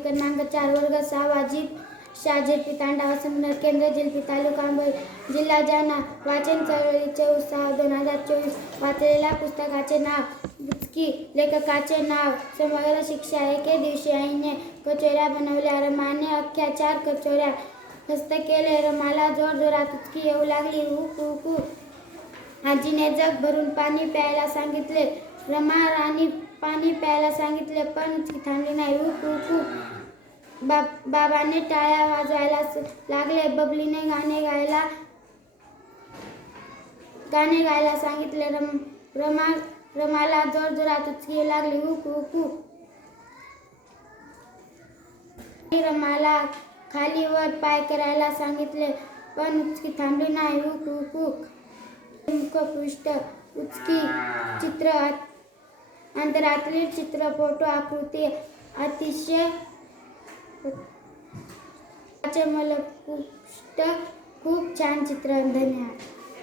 क्रमांक 4 वर्ग 6 वाजिब शाह झेडपी तांडा वसंतनगर केंद्र झेडपी तालुका अंबोली जिल्हा जालना. वाचन चळवळीचे उत्साह 2024. वाचलेल्या पुस्तकाचे नाव बुचकी. लेखकाचे नाव समग्र शिक्षा. एके दिवशी आईने कचोऱ्या बनवल्या. रमाने अख्ख्या 4 कचोऱ्या फस्त केले. रमाला जोरजोरात उचकी येऊ लागली. Hook hook hook. आजीने जग भरून पाणी प्यायला सांगितले. रमाने पाणी प्यायला सांगितले पण उचकी थांबली नाही. Hook hook hook. बाबाने टाळ्या वाजवायला लागले. बबलीने गाणे गायला सांगितले. रमाला जोरजोरात उचकी येऊ लागली. Hook hook hook. रमाला खाली वर पाय करायला सांगितले पण उचकी थांबली नाही. Hook hook hook. मुखपृष्ठ उचकी चित्र अंतरातील चित्र फोटो आकृती अतिशय मुखपृष्ठ खूप छान चित्र. धन्यवाद.